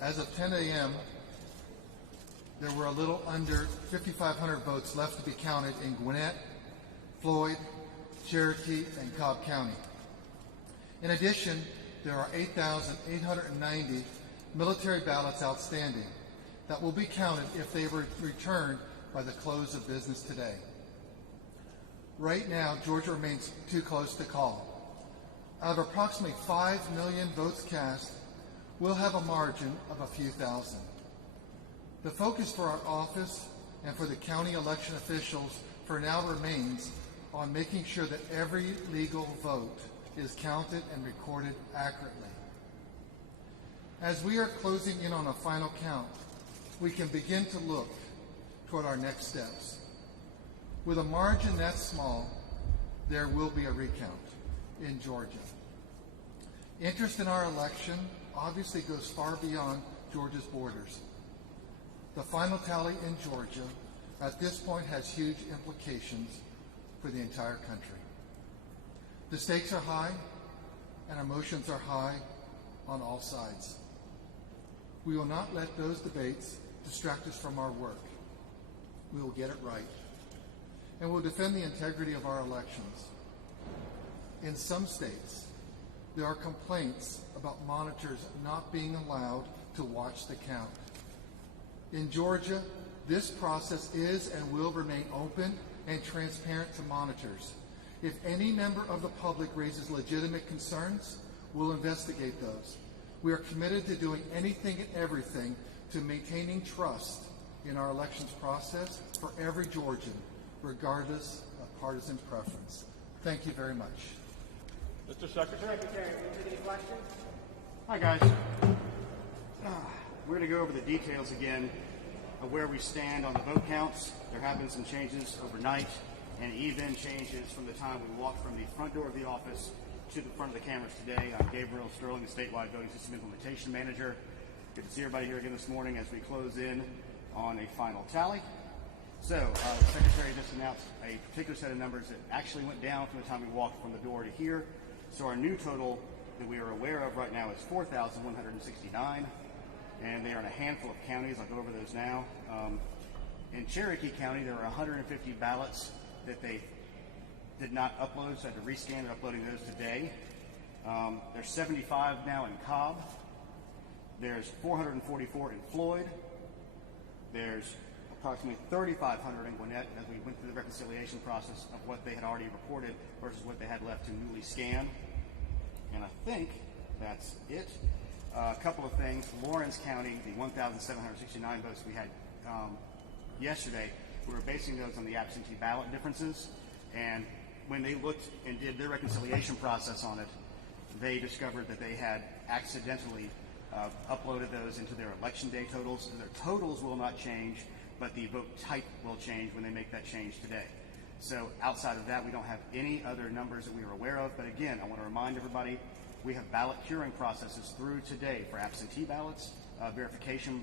As of 10 a.m., there were a little under 5,500 votes left to be counted in Gwinnett, Floyd, Cherokee, and Cobb County. In addition, there are 8,890 military ballots outstanding that will be counted if they were returned by the close of business today. Right now, Georgia remains too close to call. Out of approximately 5 million votes cast, we'll have a margin of a few thousand. The focus for our office and for the county election officials for now remains on making sure that every legal vote is counted and recorded accurately. As we are closing in on a final count, we can begin to look toward our next steps. With a margin that small, there will be a recount in Georgia. Interest in our election obviously goes far beyond Georgia's borders. The final tally in Georgia at this point has huge implications for the entire country. The stakes are high and emotions are high on all sides. We will not let those debates distract us from our work. We will get it right. And we'll defend the integrity of our elections. In some states, there are complaints about monitors not being allowed to watch the count. In Georgia, this process is and will remain open and transparent to monitors. If any member of the public raises legitimate concerns, we'll investigate those. We are committed to doing anything and everything to maintaining trust in our elections process for every Georgian, regardless of partisan preference. Thank you very much. Mr. Secretary. Secretary, will you take any questions? Hi, guys. We're going to go over the details again of where we stand on the vote counts. There have been some changes overnight and even changes from the time we walked from the front door of the office to the front of the cameras today. I'm Gabriel, Sterl, the Statewide Voting System Implementation Manager. Good to see everybody here again this morning as we close in on a final tally. So, the Secretary just announced a particular set of numbers that actually went down from the time we walked from the door to here. So our new total that we are aware of right now is 4,169, and they are in a handful of counties. I'll go over those now. In Cherokee County, there are 150 ballots that they did not upload, so I had to rescan and uploading those today. There's 75 now in Cobb. There's 444 in Floyd. There's approximately 3,500 in Gwinnett as we went through the reconciliation process of what they had already reported versus what they had left to newly scan. And I think that's it. A couple of things. Lawrence County, the 1,769 votes we had yesterday, we were basing those on the absentee ballot differences. And when they looked and did their reconciliation process on it, they discovered that they had accidentally uploaded those into their election day totals. Their totals will not change, but the vote type will change when they make that change today. So outside of that, we don't have any other numbers that we are aware of. But again, I want to remind everybody, we have ballot curing processes through today for absentee ballots, verification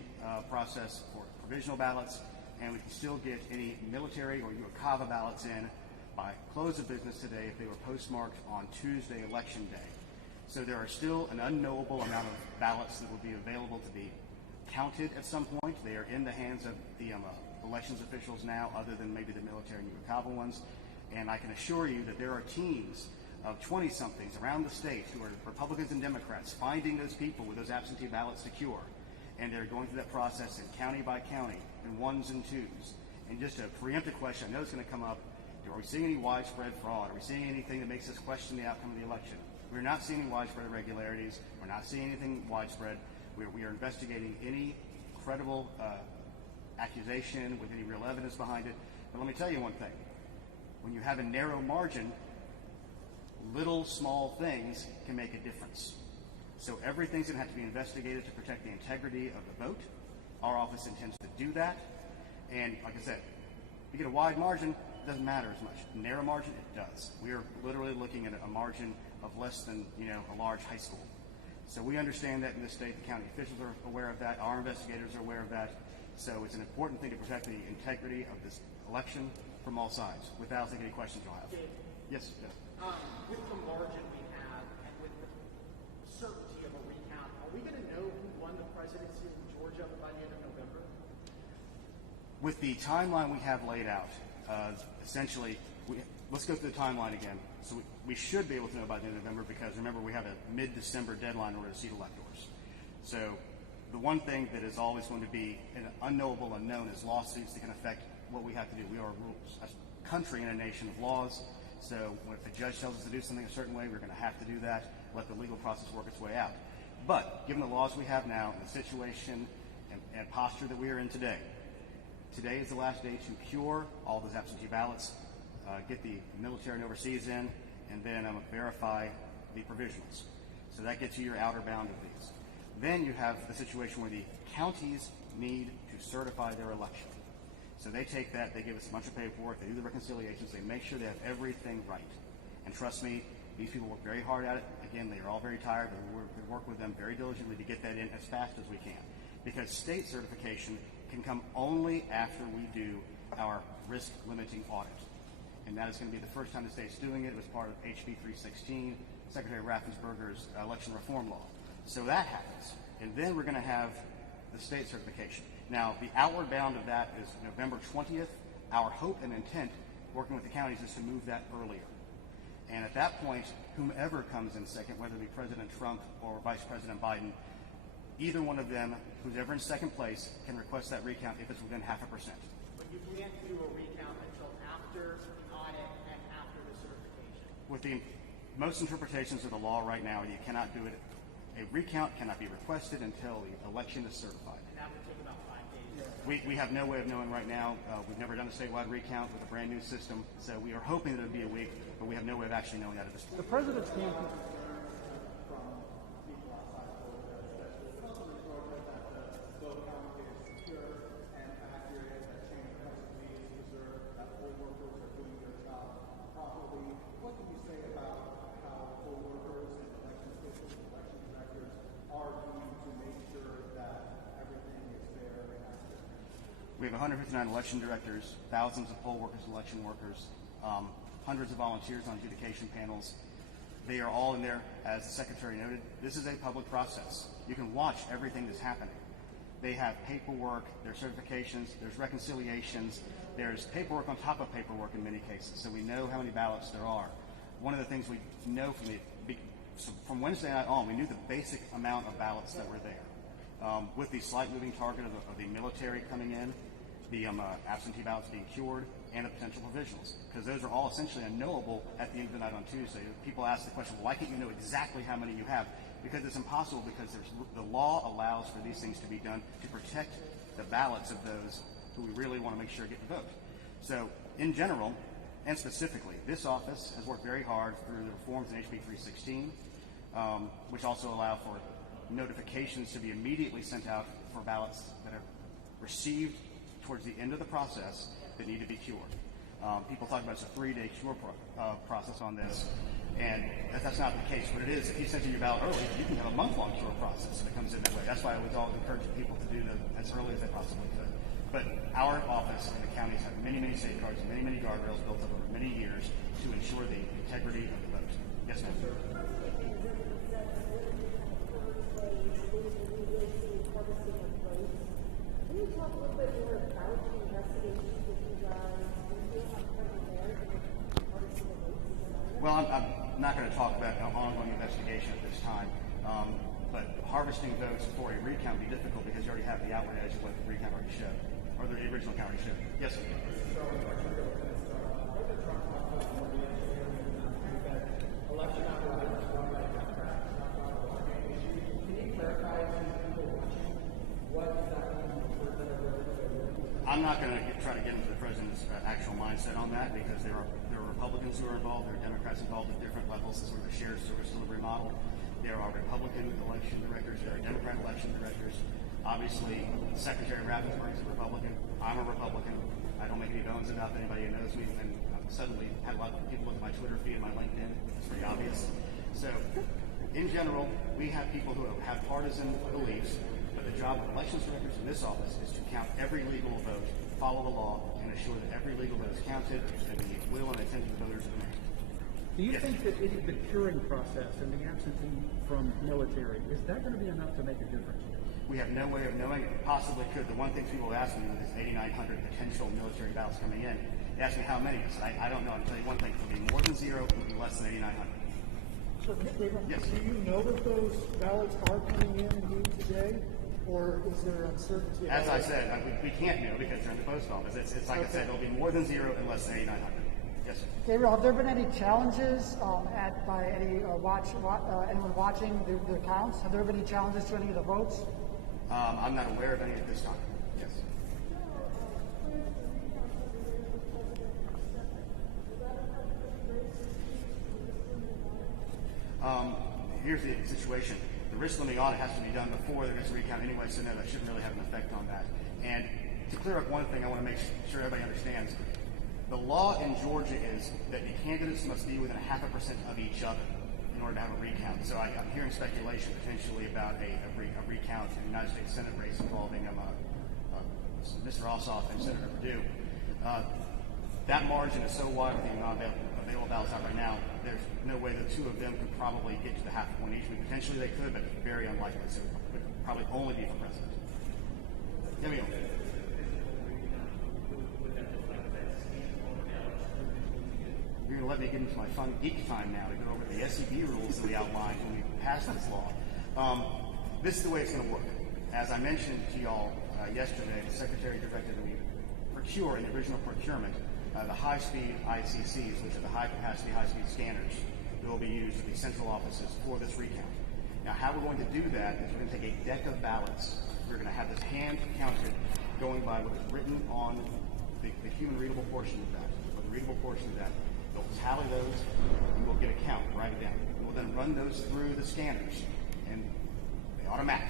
process for provisional ballots, and we can still get any military or UOCAVA ballots in by close of business today if they were postmarked on Tuesday, Election Day. So there are still an unknowable amount of ballots that will be available to be counted at some point. They are in the hands of the elections officials now, other than maybe the military and UOCAVA ones. And I can assure you that there are teams of 20-somethings around the state who are Republicans and Democrats finding those people with those absentee ballots to cure. And they're going through that process in county by county, in ones and twos. And just to preempt a question, I know it's going to come up, are we seeing any widespread fraud? Are we seeing anything that makes us question the outcome of the election? We're not seeing any widespread irregularities. We're not seeing anything widespread. We are investigating any credible accusation with any real evidence behind it. But let me tell you one thing. When you have a narrow margin, little small things can make a difference. So everything's going to have to be investigated to protect the integrity of the vote. Our office intends to do that. And like I said, if you get a wide margin, it doesn't matter as much. Narrow margin, it does. We are literally looking at a margin of less than, a large high school. So we understand that in this state. The county officials are aware of that. Our investigators are aware of that. So it's an important thing to protect the integrity of this election from all sides. With that, I'll take any questions you'll have. Dave, Yes. with the margin we have and with the certainty of a recount, are we going to know who won the presidency in Georgia by the end of November? With the timeline we have laid out, essentially, let's go through the timeline again. So we should be able to know by the end of November because remember we have a mid-December deadline in order to seat electors. So the one thing that is always going to be an unknowable unknown is lawsuits that can affect what we have to do. We are a country and a nation of laws. So if a judge tells us to do something a certain way, we're going to have to do that, let the legal process work its way out. But given the laws we have now and the situation and posture that we are in today, today is the last day to cure all those absentee ballots, get the military and overseas in, and then verify the provisionals. So that gets you your outer bound of these. Then you have the situation where the counties need to certify their election. So they take that, they give us a bunch of paperwork, they do the reconciliations, they make sure they have everything right. And trust me, these people work very hard at it. Again, they are all very tired, but we work with them very diligently to get that in as fast as we can. Because state certification can come only after we do our risk limiting audit. And that is going to be the first time the state's doing it. It was part of HB 316, Secretary Raffensperger's election reform law. So that happens. And then we're going to have the state certification. Now, the outward bound of that is November 20th. Our hope and intent, working with the counties, is to move that earlier. And at that point, whomever comes in second, whether it be President Trump or Vice President Biden, either one of them, who's ever in second place, can request that recount if it's within 0.5%. But you can't do a recount until after the audit and after the certification. With the most interpretations of the law right now, you cannot do it. A recount cannot be requested until the election is certified. And that would take about 5 days. We have no way of knowing right now. We've never done a statewide recount with a brand new system, so we are hoping that it would be a week, but we have no way of actually knowing that at this point. The president's campaign. We have 159 election directors, thousands of poll workers, election workers, hundreds of volunteers on adjudication panels. They are all in there, as the Secretary noted. This is a public process. You can watch everything that's happening. They have paperwork, there's certifications, there's reconciliations, there's paperwork on top of paperwork in many cases, so we know how many ballots there are. One of the things we know from Wednesday night on, we knew the basic amount of ballots that were there. With the slight moving target of the military coming in, the absentee ballots being cured, and the potential provisionals, because those are all essentially unknowable at the end of the night on Tuesday. People ask the question, well, why can't you know exactly how many you have? Because it's impossible, because the law allows for these things to be done to protect the ballots of those who we really want to make sure get the vote. So in general, and specifically, this office has worked very hard through the reforms in HB 316, which also allow for notifications to be immediately sent out for ballots that are received towards the end of the process that need to be cured. People talk about it's a 3-day cure process on this, and that's not the case. What it is, if you send in your ballot early, you can have a month-long cure process if it comes in that way. That's why I would always encourage people to do that as early as they possibly could. But our office and the counties have many, many safeguards and many, many guardrails built up over many years to ensure the integrity of the vote. Yes, ma'am. Can you talk a little bit more about the investigations that you guys do on current affairs and harvesting of votes? Well, I'm not going to talk about an ongoing investigation at this time, but harvesting votes for a recount would be difficult because you already have the outward edge of what the recount already showed, or the original count already showed. Yes, sir. I'm not going to try to get into the president's actual mindset on that because there are Republicans who are involved, there are Democrats involved at different levels. It's sort of a shared service delivery model. There are Republican election directors, there are Democrat election directors. Obviously, Secretary Raffensperger is a Republican. I'm a Republican. I don't make any bones about it. Anybody who knows me, and suddenly had a lot of people look at my Twitter feed and my LinkedIn. It's pretty obvious. So, in general, we have people who have partisan beliefs. But the job of elections directors in this office is to count every legal vote, follow the law, and ensure that every legal vote is counted and the will and intent of the voters are made. Do you think that the curing process and the absentee from military, is that going to be enough to make a difference? We have no way of knowing. Possibly could. The one thing people ask me is 8,900 potential military ballots coming in. They ask me how many. I said, I don't know. I'll tell you one thing. It'll be more than zero. It'll be less than 8,900. So, Gabriel, Yes. do you know that those ballots are coming in and due today, or is there uncertainty? As I said, we can't know because they're in the post office. It's like I said, it'll be more than zero and less than 8,900. Yes, sir. Gabriel, have there been any challenges by any anyone watching the counts? Have there been any challenges to any of the votes? I'm not aware of any at this time. Yes. Here's the situation. The risk limiting audit has to be done before there is a recount anyway, so no, that shouldn't really have an effect on that. And to clear up one thing, I want to make sure everybody understands. The law in Georgia is that the candidates must be within 0.5% of each other in order to have a recount. So I'm hearing speculation potentially about a recount in the United States Senate race involving Mr. Ossoff and Senator Perdue. That margin is so wide with the available ballots out right now, there's no way the two of them could probably get to the half point each. Potentially they could, but very unlikely. So it would probably only be for president. Gabriel. You're going to let me get into my fun geek time now to go over the SEB rules that we outlined when we passed this law. This is the way it's going to work. As I mentioned to y'all yesterday, the Secretary directed that we procure in the original procurement the high-speed ICCs, which are the high-capacity, high-speed scanners that will be used at the central offices for this recount. Now, how we're going to do that is we're going to take a deck of ballots. We're going to have this hand-counted going by what is written on the human-readable portion of that, or the readable portion of that. They'll tally those, and we'll get a count, write it down. And we'll then run those through the scanners, and they ought to match.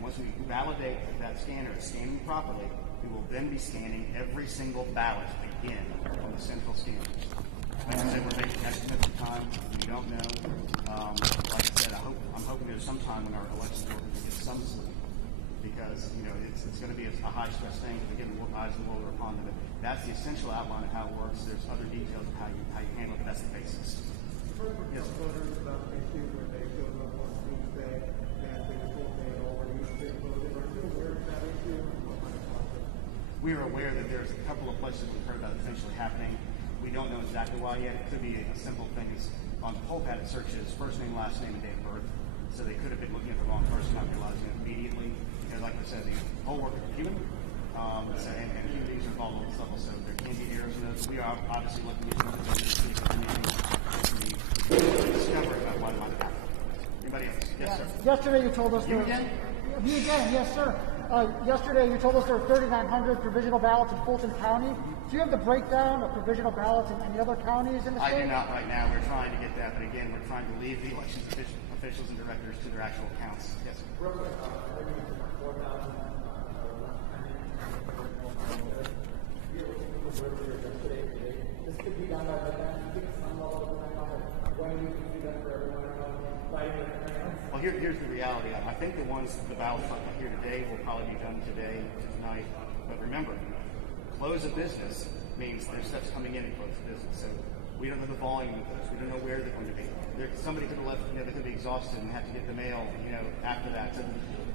Once we validate that scanner is scanning properly, we will then be scanning every single ballot again on the central scanners. Like I said, we're making estimates of time. We don't know. Like I said, I'm hoping there's some time when our elections work to get some sleep, because it's going to be a high stress thing. We're getting more eyes and more upon them. That's the essential outline of how it works. There's other details of how you handle it, but that's the basics. Yes. Voters about the issue where they showed up on Tuesday and they were told they had already been voted. Are you aware of that issue? We are aware that there's a couple of places we've heard about potentially happening. We don't know exactly why yet. It could be a simple thing as on the poll pad it searches first name, last name, and date of birth. So they could have been looking at the wrong person, not realizing it immediately. Because like I said, the poll workers are human. And human beings are involved on this level, so there can be errors in those. We are obviously looking at some of the discover about why they might have happened. Anybody else? Yes, sir. Yesterday you told us You again? You again, yes, sir. Yesterday you told us there were 3,900 provisional ballots in Fulton County. Do you have the breakdown of provisional ballots in any other counties in the state? I do not right now. We're trying to get that, but again, we're trying to leave the elections officials and directors to their actual counts. Yes, sir. Real quick, I think it's about 4,000. This could be done by the time you get some level of time on when we can do that for everyone by Well, here's the reality. I think the ballots here today will probably be done today to tonight. But remember, close of business means there's steps coming in and close of business. So we don't know the volume of those. We don't know where they're going to be. Somebody could have left, they could be exhausted and have to get the mail, after that. So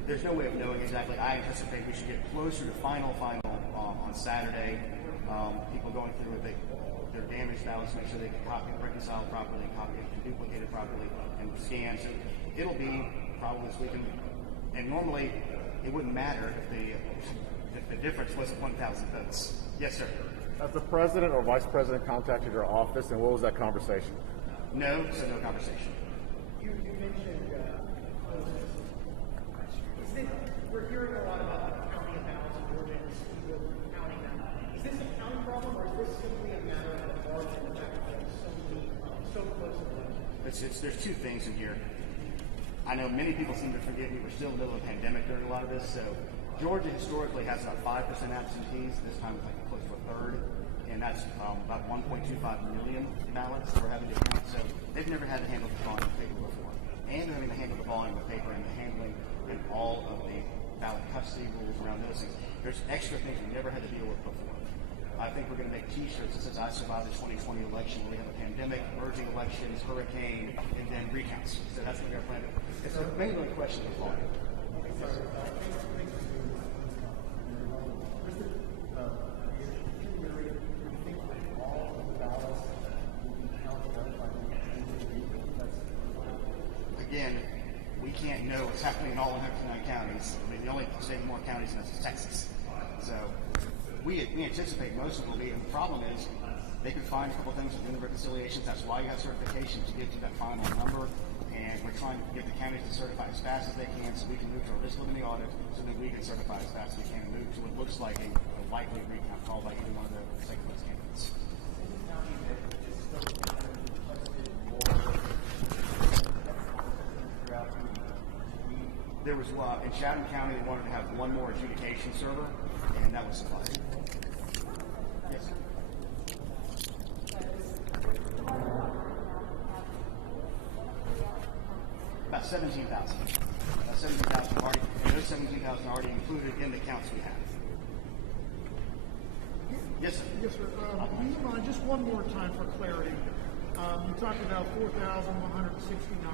there's no way of knowing exactly. I anticipate we should get closer to final on Saturday. People going through their damaged ballots, make sure they can copy, reconcile properly, copy it, duplicate it properly, and scan. So it'll be probably this weekend. And normally, it wouldn't matter if the difference wasn't 1,000 votes. Yes, sir. Has the president or vice president contacted your office, and what was that conversation? No, so no conversation. You mentioned we're hearing a lot about the counting of ballots in Georgia and speed of counting them. Is this a counting problem, or is this simply a matter of the margin of the fact that there's so close to the election? There's two things in here. I know many people seem to forget we were still in the middle of a pandemic during a lot of this. So Georgia historically has about 5% absentees. This time it's like close to a third. And that's about 1.25 million ballots we're having to count. So they've never had to handle the volume of paper before. And they're having to handle the volume of paper and the handling and all of the ballot custody rules around those things. There's extra things we never had to deal with before. I think we're going to make T-shirts that says "I survived the 2020 election." We have a pandemic, merging elections, hurricane, and then recounts. So that's what we're planning. It's a mainly question of volume. Again, we can't know what's happening in all 109 counties. I mean, the only state with more counties than us is Texas. So we anticipate most of them will be. And the problem is they can find a couple things within the reconciliations. That's why you have certification to get to that final number. And we're trying to get the counties to certify as fast as they can so we can move to our risk limiting audit so that we can certify as fast as we can and move to what looks like a likely recount called by either one of the second place candidates. There was in Chatham County they wanted to have one more adjudication server, and that was supplied. Yes. About 17,000. About 17,000 already, and those 17,000 are already included in the counts we have. Yes, sir. Yes, sir. Do you mind just one more time for clarity? You talked about 4,169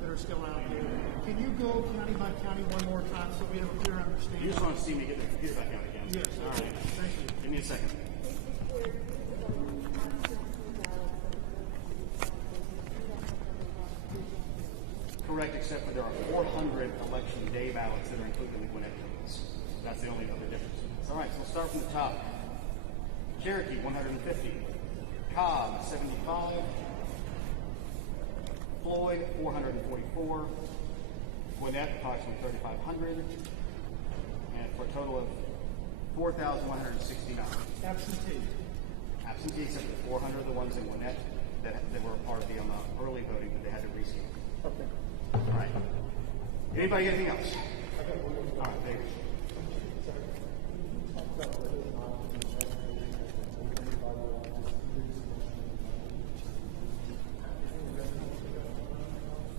that are still out there. Can you go county by county one more time so we have a clear understanding? You just want to see me get the computer back out again? Yes. All right. Thank you. Give me a second. Correct, except for there are 400 election day ballots that are included in the Gwinnett totals. That's the only other difference. All right, so we'll start from the top. Cherokee, 150. Cobb, 75. Floyd, 444. Gwinnett, approximately 3,500. And for a total of 4,169. Absentee. Absentee, except for 400 of the ones in Gwinnett that were a part of the early voting that they had to reseal. Okay. All right. Anybody anything else? All right, thank you.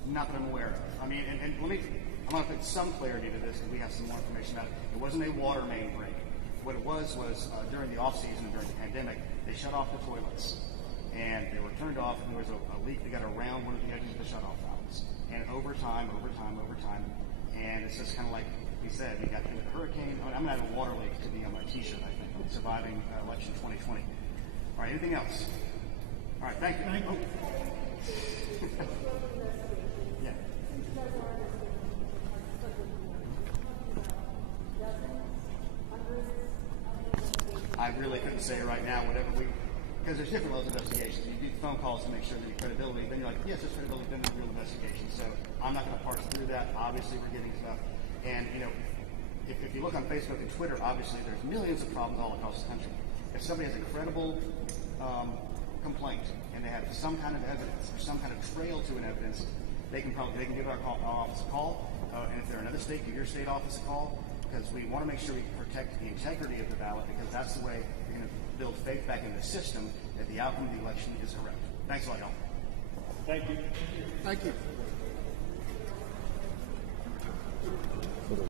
Not that I'm aware of. I mean, and I'm going to put some clarity to this because we have some more information about it. It wasn't a water main break. What it was during the off season and during the pandemic, they shut off the toilets. And they were turned off, and there was a leak that got around one of the edges of the shut-off valves. And over time, and it's just kind of like he said, we got through the hurricane. I'm going to add a water leak to be on my T-shirt, I think, on surviving election 2020. All right, anything else? All right, thank you. Thank you. Yeah. I really couldn't say right now, because there's different levels of investigations. You do phone calls to make sure there's credibility, then you're like, yes, there's credibility, then there's real investigation. So I'm not going to parse through that. Obviously, we're getting stuff. And, if you look on Facebook and Twitter, obviously there's millions of problems all across the country. If somebody has a credible complaint and they have some kind of evidence or some kind of trail to an evidence, they can give our office a call. And if they're in another state, give your state office a call, because we want to make sure we protect the integrity of the ballot, because that's the way we're going to build faith back in the system that the outcome of the election is correct. Thanks a lot, y'all. Thank you. Thank you.